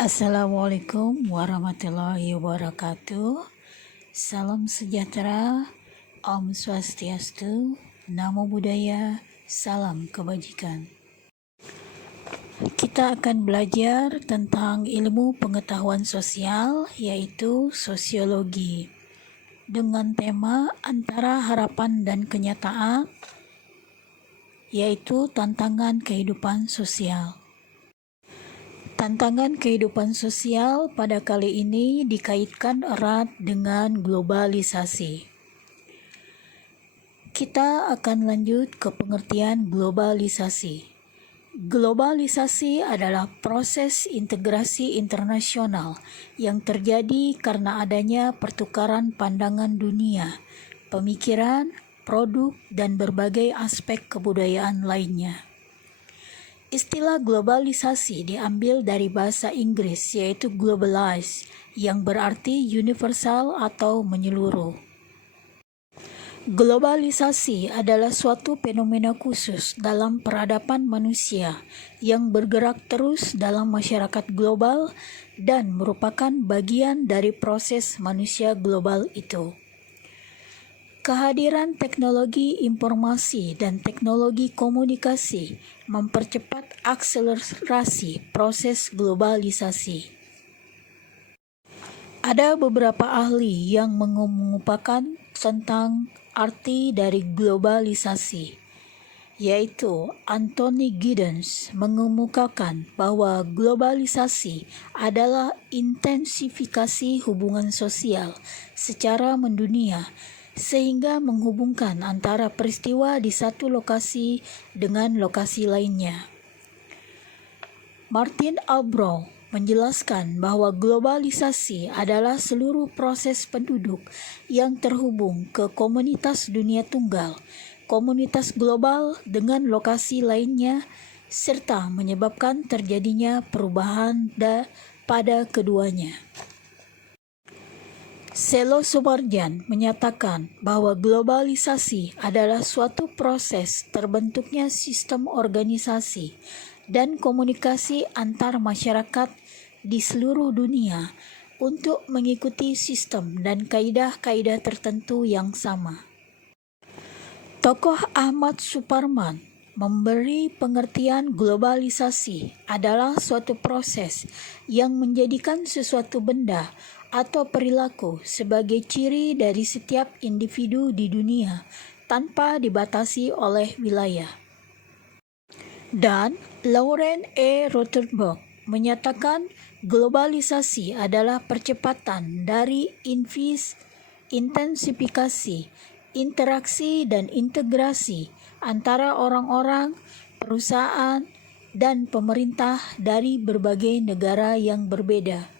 Assalamualaikum warahmatullahi wabarakatuh. Salam sejahtera, Om Swastiastu, Namo Buddhaya, salam kebajikan. Kita akan belajar tentang ilmu pengetahuan sosial, yaitu sosiologi, dengan tema antara harapan dan kenyataan, yaitu tantangan kehidupan sosial. Tantangan kehidupan sosial pada kali ini dikaitkan erat dengan globalisasi. Kita akan lanjut ke pengertian globalisasi. Globalisasi adalah proses integrasi internasional yang terjadi karena adanya pertukaran pandangan dunia, pemikiran, produk, dan berbagai aspek kebudayaan lainnya. Istilah globalisasi diambil dari bahasa Inggris, yaitu globalize, yang berarti universal atau menyeluruh. Globalisasi adalah suatu fenomena khusus dalam peradaban manusia yang bergerak terus dalam masyarakat global dan merupakan bagian dari proses manusia global itu. Kehadiran teknologi informasi dan teknologi komunikasi mempercepat akselerasi proses globalisasi. Ada beberapa ahli yang mengemukakan tentang arti dari globalisasi, yaitu Anthony Giddens mengemukakan bahwa globalisasi adalah intensifikasi hubungan sosial secara mendunia sehingga menghubungkan antara peristiwa di satu lokasi dengan lokasi lainnya. Martin Albrou menjelaskan bahwa globalisasi adalah seluruh proses penduduk yang terhubung ke komunitas dunia tunggal, komunitas global dengan lokasi lainnya, serta menyebabkan terjadinya perubahan pada keduanya. Selo Somarjan menyatakan bahwa globalisasi adalah suatu proses terbentuknya sistem organisasi dan komunikasi antar masyarakat di seluruh dunia untuk mengikuti sistem dan kaidah-kaidah tertentu yang sama. Tokoh Ahmad Suparman memberi pengertian globalisasi adalah suatu proses yang menjadikan sesuatu benda atau perilaku sebagai ciri dari setiap individu di dunia tanpa dibatasi oleh wilayah. Dan Lauren E. Rothenberg menyatakan globalisasi adalah percepatan dari intensifikasi, interaksi dan integrasi antara orang-orang, perusahaan, dan pemerintah dari berbagai negara yang berbeda.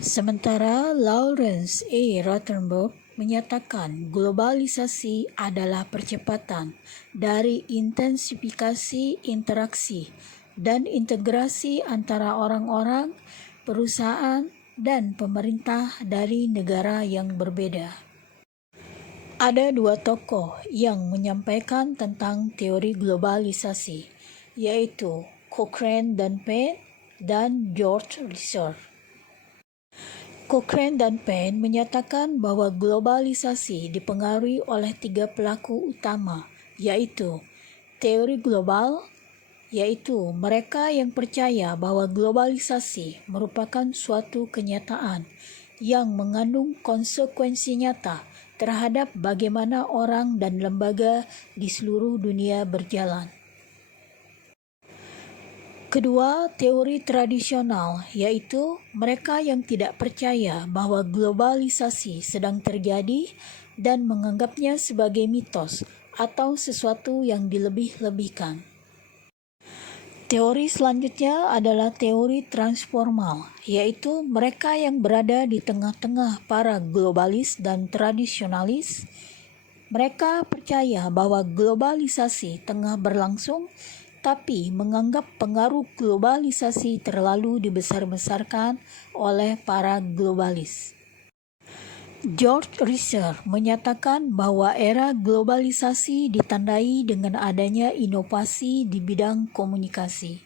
Sementara Lawrence E. Rothenberg menyatakan globalisasi adalah percepatan dari intensifikasi interaksi dan integrasi antara orang-orang, perusahaan, dan pemerintah dari negara yang berbeda. Ada dua tokoh yang menyampaikan tentang teori globalisasi, yaitu Cochrane dan Payne dan George Risser. Cochrane dan Payne menyatakan bahwa globalisasi dipengaruhi oleh tiga pelaku utama, yaitu teori global, yaitu mereka yang percaya bahwa globalisasi merupakan suatu kenyataan yang mengandung konsekuensi nyata terhadap bagaimana orang dan lembaga di seluruh dunia berjalan. Kedua, teori tradisional, yaitu mereka yang tidak percaya bahwa globalisasi sedang terjadi dan menganggapnya sebagai mitos atau sesuatu yang dilebih-lebihkan. Teori selanjutnya adalah teori transformal, yaitu mereka yang berada di tengah-tengah para globalis dan tradisionalis. Mereka percaya bahwa globalisasi tengah berlangsung, tapi menganggap pengaruh globalisasi terlalu dibesar-besarkan oleh para globalis. George Risser menyatakan bahwa era globalisasi ditandai dengan adanya inovasi di bidang komunikasi.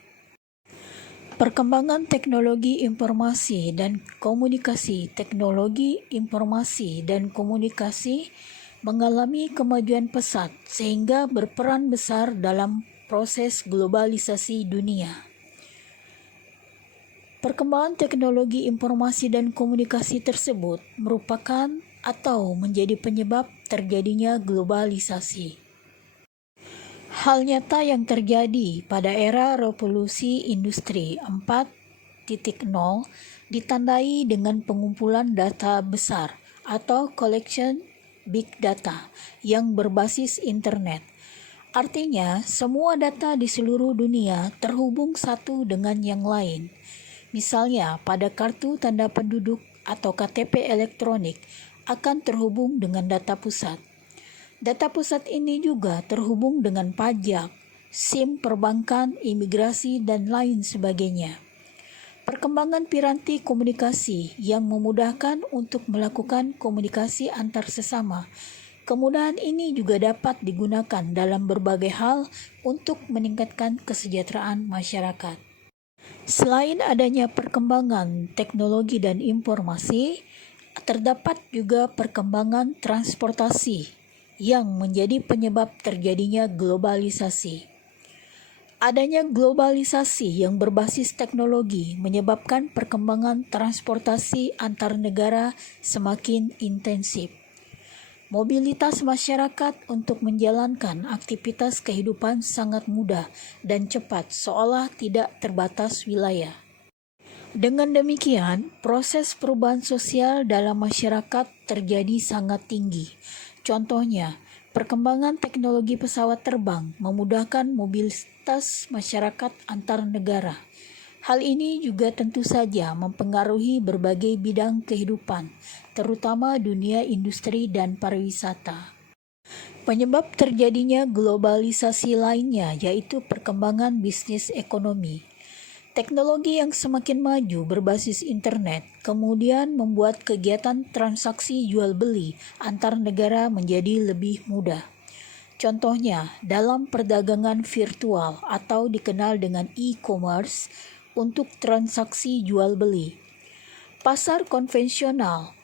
Perkembangan teknologi informasi dan komunikasi. Teknologi informasi dan komunikasi mengalami kemajuan pesat sehingga berperan besar dalam proses globalisasi dunia. Perkembangan teknologi informasi dan komunikasi tersebut merupakan atau menjadi penyebab terjadinya globalisasi. Hal nyata yang terjadi pada era revolusi industri 4.0 ditandai dengan pengumpulan data besar atau collection big data yang berbasis internet. Artinya, semua data di seluruh dunia terhubung satu dengan yang lain. Misalnya, pada kartu tanda penduduk atau KTP elektronik akan terhubung dengan data pusat. Data pusat ini juga terhubung dengan pajak, SIM perbankan, imigrasi, dan lain sebagainya. Perkembangan piranti komunikasi yang memudahkan untuk melakukan komunikasi antar sesama. Kemudahan ini juga dapat digunakan dalam berbagai hal untuk meningkatkan kesejahteraan masyarakat. Selain adanya perkembangan teknologi dan informasi, terdapat juga perkembangan transportasi yang menjadi penyebab terjadinya globalisasi. Adanya globalisasi yang berbasis teknologi menyebabkan perkembangan transportasi antar negara semakin intensif. Mobilitas masyarakat untuk menjalankan aktivitas kehidupan sangat mudah dan cepat seolah tidak terbatas wilayah. Dengan demikian, proses perubahan sosial dalam masyarakat terjadi sangat tinggi. Contohnya, perkembangan teknologi pesawat terbang memudahkan mobilitas masyarakat antar negara. Hal ini juga tentu saja mempengaruhi berbagai bidang kehidupan, terutama dunia industri dan pariwisata. Penyebab terjadinya globalisasi lainnya yaitu perkembangan bisnis ekonomi. Teknologi yang semakin maju berbasis internet kemudian membuat kegiatan transaksi jual beli antar negara menjadi lebih mudah. Contohnya, dalam perdagangan virtual atau dikenal dengan e-commerce untuk transaksi jual beli. Pasar konvensional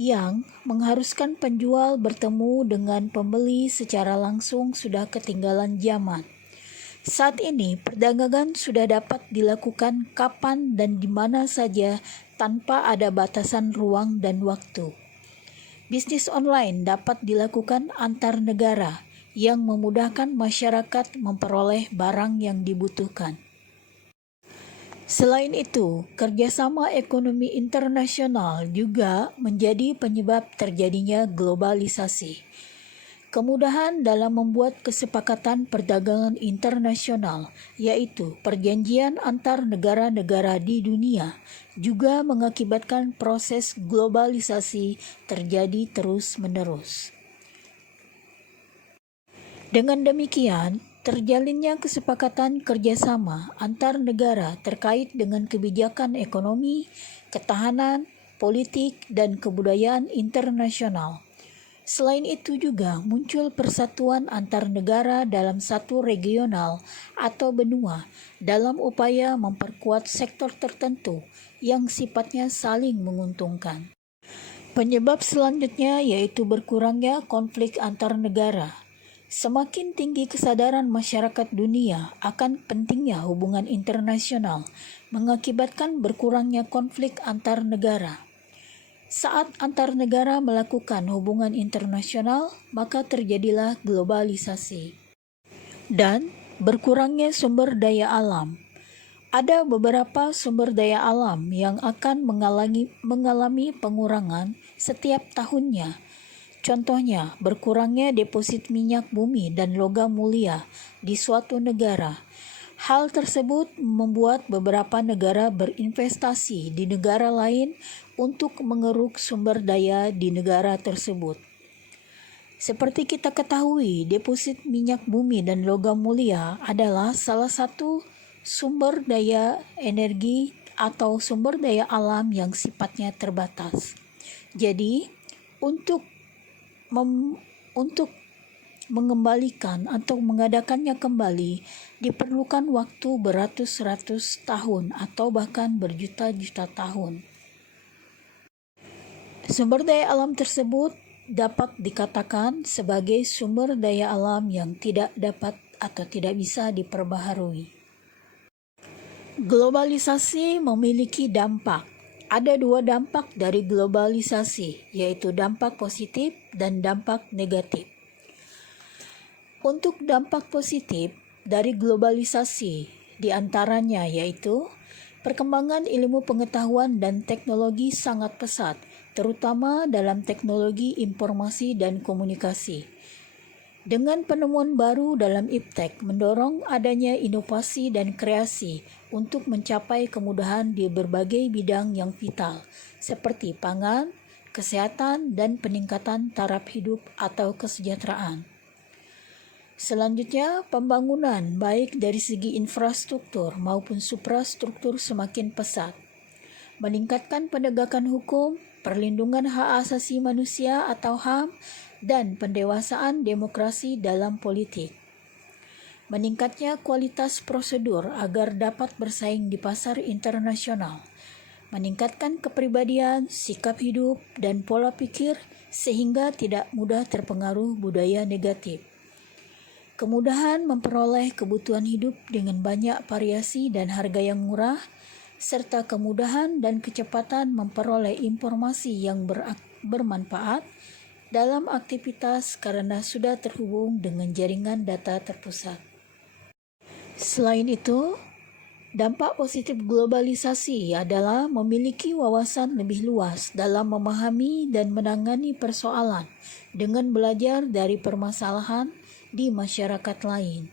yang mengharuskan penjual bertemu dengan pembeli secara langsung sudah ketinggalan zaman. Saat ini, perdagangan sudah dapat dilakukan kapan dan di mana saja tanpa ada batasan ruang dan waktu. Bisnis online dapat dilakukan antar negara yang memudahkan masyarakat memperoleh barang yang dibutuhkan. Selain itu, kerjasama ekonomi internasional juga menjadi penyebab terjadinya globalisasi. Kemudahan dalam membuat kesepakatan perdagangan internasional, yaitu perjanjian antar negara-negara di dunia, juga mengakibatkan proses globalisasi terjadi terus-menerus. Dengan demikian, terjalinnya kesepakatan kerjasama antar negara terkait dengan kebijakan ekonomi, ketahanan, politik, dan kebudayaan internasional. Selain itu juga muncul persatuan antar negara dalam satu regional atau benua dalam upaya memperkuat sektor tertentu yang sifatnya saling menguntungkan. Penyebab selanjutnya yaitu berkurangnya konflik antar negara. Semakin tinggi kesadaran masyarakat dunia akan pentingnya hubungan internasional, mengakibatkan berkurangnya konflik antar negara. Saat antar negara melakukan hubungan internasional, maka terjadilah globalisasi. Dan berkurangnya sumber daya alam. Ada beberapa sumber daya alam yang akan mengalami pengurangan setiap tahunnya. Contohnya, berkurangnya deposit minyak bumi dan logam mulia di suatu negara. Hal tersebut membuat beberapa negara berinvestasi di negara lain untuk mengeruk sumber daya di negara tersebut. Seperti kita ketahui, deposit minyak bumi dan logam mulia adalah salah satu sumber daya energi atau sumber daya alam yang sifatnya terbatas. Jadi, untuk mengembalikan atau mengadakannya kembali diperlukan waktu beratus-ratus tahun atau bahkan berjuta-juta tahun. Sumber daya alam tersebut dapat dikatakan sebagai sumber daya alam yang tidak dapat atau tidak bisa diperbaharui. Globalisasi memiliki dampak. Ada dua dampak dari globalisasi, yaitu dampak positif dan dampak negatif. Untuk dampak positif dari globalisasi, diantaranya yaitu perkembangan ilmu pengetahuan dan teknologi sangat pesat, terutama dalam teknologi informasi dan komunikasi. Dengan penemuan baru dalam iptek mendorong adanya inovasi dan kreasi untuk mencapai kemudahan di berbagai bidang yang vital, seperti pangan, kesehatan, dan peningkatan taraf hidup atau kesejahteraan. Selanjutnya, pembangunan baik dari segi infrastruktur maupun suprastruktur semakin pesat, meningkatkan penegakan hukum, perlindungan hak asasi manusia atau HAM, dan pendewasaan demokrasi dalam politik. Meningkatnya kualitas prosedur agar dapat bersaing di pasar internasional. Meningkatkan kepribadian, sikap hidup, dan pola pikir sehingga tidak mudah terpengaruh budaya negatif. Kemudahan memperoleh kebutuhan hidup dengan banyak variasi dan harga yang murah, serta kemudahan dan kecepatan memperoleh informasi yang bermanfaat dalam aktivitas karena sudah terhubung dengan jaringan data terpusat. Selain itu, dampak positif globalisasi adalah memiliki wawasan lebih luas dalam memahami dan menangani persoalan dengan belajar dari permasalahan di masyarakat lain.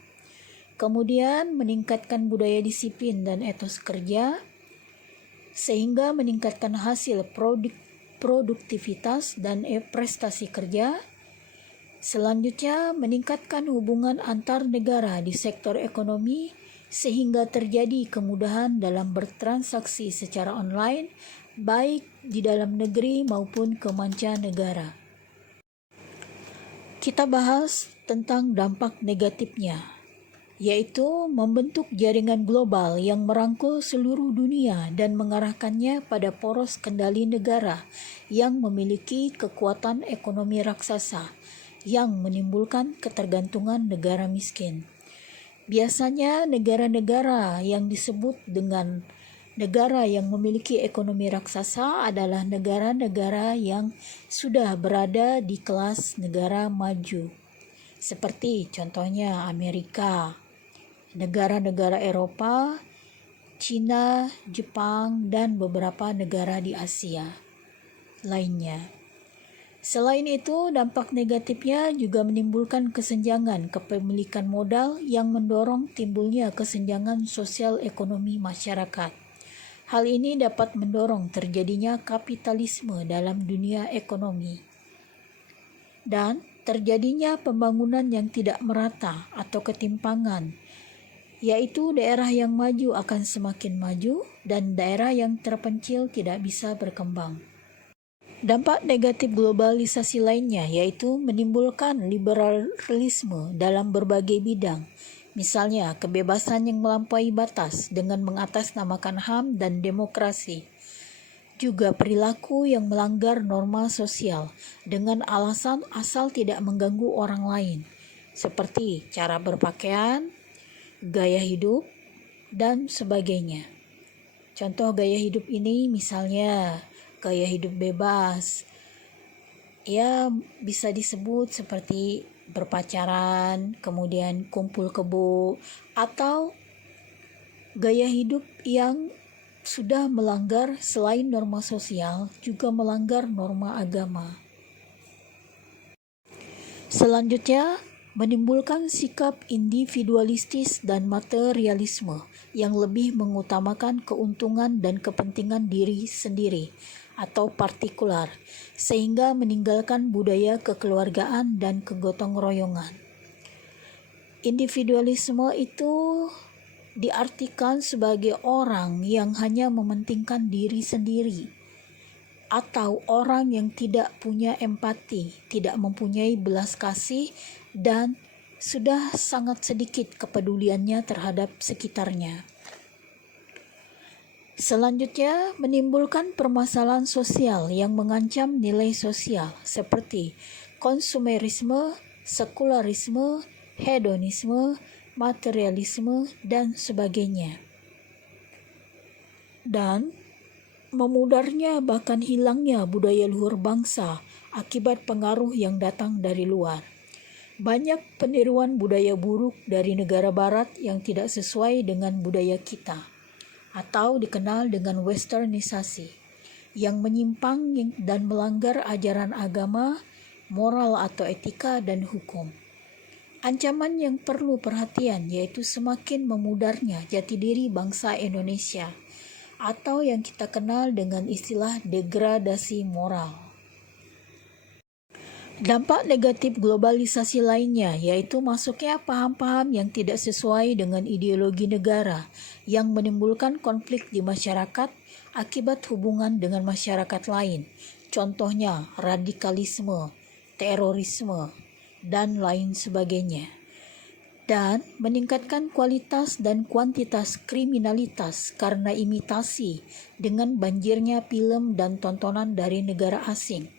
Kemudian meningkatkan budaya disiplin dan etos kerja, sehingga meningkatkan hasil produktivitas dan prestasi kerja. Selanjutnya, meningkatkan hubungan antar negara di sektor ekonomi sehingga terjadi kemudahan dalam bertransaksi secara online, baik di dalam negeri maupun ke mancanegara. Kita bahas tentang dampak negatifnya, yaitu membentuk jaringan global yang merangkul seluruh dunia dan mengarahkannya pada poros kendali negara yang memiliki kekuatan ekonomi raksasa yang menimbulkan ketergantungan negara miskin. Biasanya negara-negara yang disebut dengan negara yang memiliki ekonomi raksasa adalah negara-negara yang sudah berada di kelas negara maju, seperti contohnya Amerika, negara-negara Eropa, Cina, Jepang, dan beberapa negara di Asia lainnya. Selain itu, dampak negatifnya juga menimbulkan kesenjangan kepemilikan modal yang mendorong timbulnya kesenjangan sosial ekonomi masyarakat. Hal ini dapat mendorong terjadinya kapitalisme dalam dunia ekonomi dan terjadinya pembangunan yang tidak merata atau ketimpangan, yaitu daerah yang maju akan semakin maju dan daerah yang terpencil tidak bisa berkembang. Dampak negatif globalisasi lainnya yaitu menimbulkan liberalisme dalam berbagai bidang, misalnya kebebasan yang melampaui batas dengan mengatasnamakan HAM dan demokrasi. Juga perilaku yang melanggar norma sosial dengan alasan asal tidak mengganggu orang lain, seperti cara berpakaian, gaya hidup, dan sebagainya. Contoh gaya hidup ini misalnya gaya hidup bebas, ya bisa disebut seperti berpacaran, kemudian kumpul kebo, atau gaya hidup yang sudah melanggar selain norma sosial juga melanggar norma agama. Selanjutnya, menimbulkan sikap individualistis dan materialisme yang lebih mengutamakan keuntungan dan kepentingan diri sendiri atau partikular, sehingga meninggalkan budaya kekeluargaan dan kegotong royongan. Individualisme itu diartikan sebagai orang yang hanya mementingkan diri sendiri, atau orang yang tidak punya empati, tidak mempunyai belas kasih, dan sudah sangat sedikit kepeduliannya terhadap sekitarnya. Selanjutnya, menimbulkan permasalahan sosial yang mengancam nilai sosial seperti konsumerisme, sekularisme, hedonisme, materialisme, dan sebagainya. Dan memudarnya bahkan hilangnya budaya luhur bangsa akibat pengaruh yang datang dari luar. Banyak peniruan budaya buruk dari negara barat yang tidak sesuai dengan budaya kita, atau dikenal dengan westernisasi, yang menyimpang dan melanggar ajaran agama, moral atau etika dan hukum. Ancaman yang perlu perhatian yaitu semakin memudarnya jati diri bangsa Indonesia, atau yang kita kenal dengan istilah degradasi moral. Dampak negatif globalisasi lainnya yaitu masuknya paham-paham yang tidak sesuai dengan ideologi negara yang menimbulkan konflik di masyarakat akibat hubungan dengan masyarakat lain. Contohnya radikalisme, terorisme, dan lain sebagainya. Dan meningkatkan kualitas dan kuantitas kriminalitas karena imitasi dengan banjirnya film dan tontonan dari negara asing.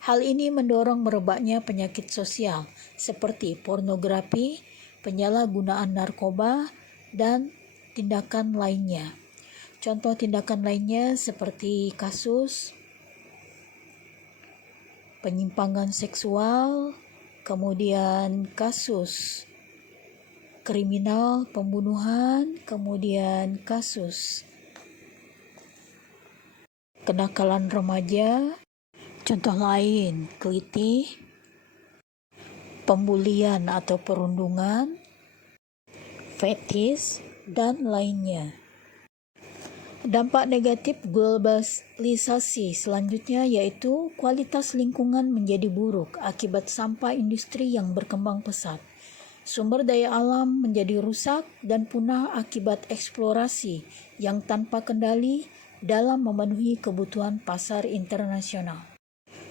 Hal ini mendorong merebaknya penyakit sosial seperti pornografi, penyalahgunaan narkoba, dan tindakan lainnya. Contoh tindakan lainnya seperti kasus penyimpangan seksual, kemudian kasus kriminal pembunuhan, kemudian kasus kenakalan remaja. Contoh lain, kelitih, pembulian atau perundungan, fetis, dan lainnya. Dampak negatif globalisasi selanjutnya yaitu kualitas lingkungan menjadi buruk akibat sampah industri yang berkembang pesat. Sumber daya alam menjadi rusak dan punah akibat eksplorasi yang tanpa kendali dalam memenuhi kebutuhan pasar internasional.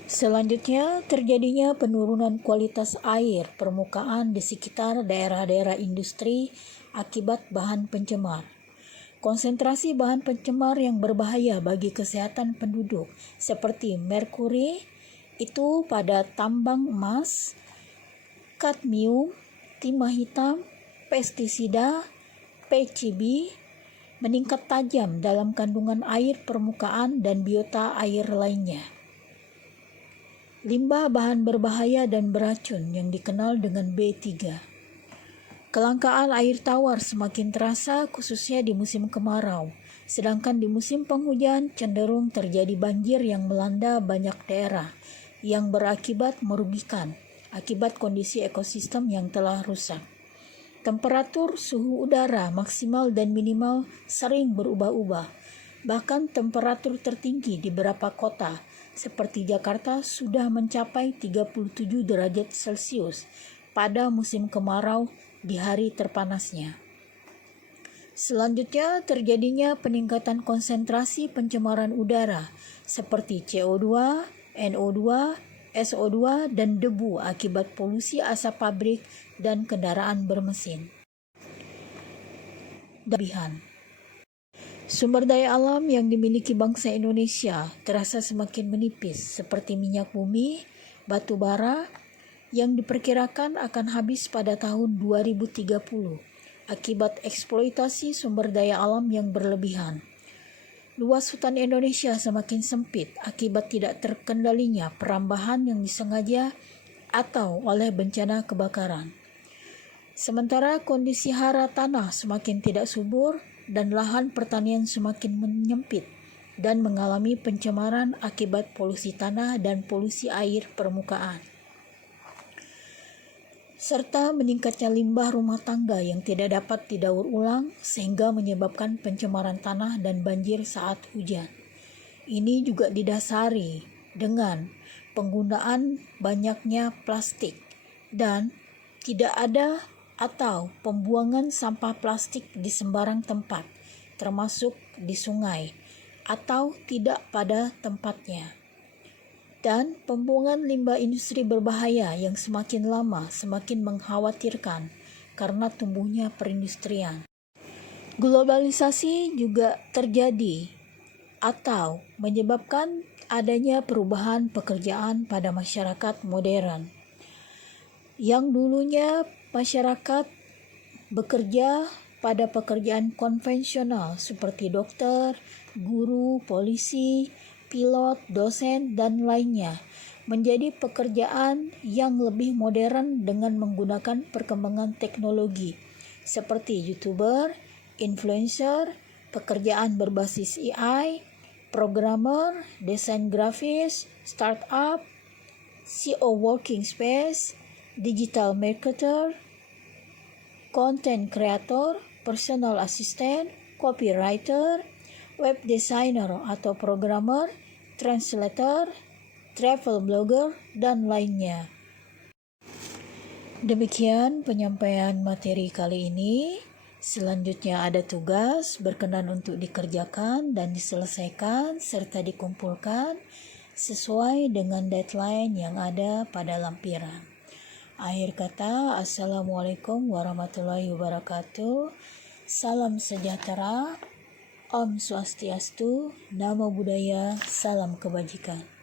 Selanjutnya, terjadinya penurunan kualitas air permukaan di sekitar daerah-daerah industri akibat bahan pencemar. Konsentrasi bahan pencemar yang berbahaya bagi kesehatan penduduk seperti merkuri itu pada tambang emas, kadmium, timah hitam, pestisida, PCB meningkat tajam dalam kandungan air permukaan dan biota air lainnya. Limbah bahan berbahaya dan beracun yang dikenal dengan B3. Kelangkaan air tawar semakin terasa khususnya di musim kemarau, sedangkan di musim penghujan cenderung terjadi banjir yang melanda banyak daerah yang berakibat merugikan akibat kondisi ekosistem yang telah rusak. Temperatur suhu udara maksimal dan minimal sering berubah-ubah. Bahkan temperatur tertinggi di beberapa kota seperti Jakarta sudah mencapai 37 derajat Celcius pada musim kemarau di hari terpanasnya. Selanjutnya terjadinya peningkatan konsentrasi pencemaran udara seperti CO2, NO2, SO2, dan debu akibat polusi asap pabrik dan kendaraan bermesin. Sumber daya alam yang dimiliki bangsa Indonesia terasa semakin menipis seperti minyak bumi, batu bara yang diperkirakan akan habis pada tahun 2030 akibat eksploitasi sumber daya alam yang berlebihan. Luas hutan Indonesia semakin sempit akibat tidak terkendalinya perambahan yang disengaja atau oleh bencana kebakaran. Sementara kondisi hara tanah semakin tidak subur dan lahan pertanian semakin menyempit dan mengalami pencemaran akibat polusi tanah dan polusi air permukaan. Serta meningkatnya limbah rumah tangga yang tidak dapat didaur ulang sehingga menyebabkan pencemaran tanah dan banjir saat hujan. Ini juga didasari dengan penggunaan banyaknya plastik dan tidak ada atau pembuangan sampah plastik di sembarang tempat, termasuk di sungai, atau tidak pada tempatnya. Dan pembuangan limbah industri berbahaya yang semakin lama semakin mengkhawatirkan karena tumbuhnya perindustrian. Globalisasi juga terjadi atau menyebabkan adanya perubahan pekerjaan pada masyarakat modern. Yang dulunya masyarakat bekerja pada pekerjaan konvensional seperti dokter, guru, polisi, pilot, dosen, dan lainnya, menjadi pekerjaan yang lebih modern dengan menggunakan perkembangan teknologi seperti YouTuber, influencer, pekerjaan berbasis AI, programmer, desain grafis, startup, CEO working space, digital marketer, content creator, personal assistant, copywriter, web designer atau programmer, translator, travel blogger, dan lainnya. Demikian penyampaian materi kali ini. Selanjutnya ada tugas berkenan untuk dikerjakan dan diselesaikan serta dikumpulkan sesuai dengan deadline yang ada pada lampiran. Akhir kata, Assalamualaikum warahmatullahi wabarakatuh. Salam sejahtera. Om Swastiastu, Namo Buddhaya, salam kebajikan.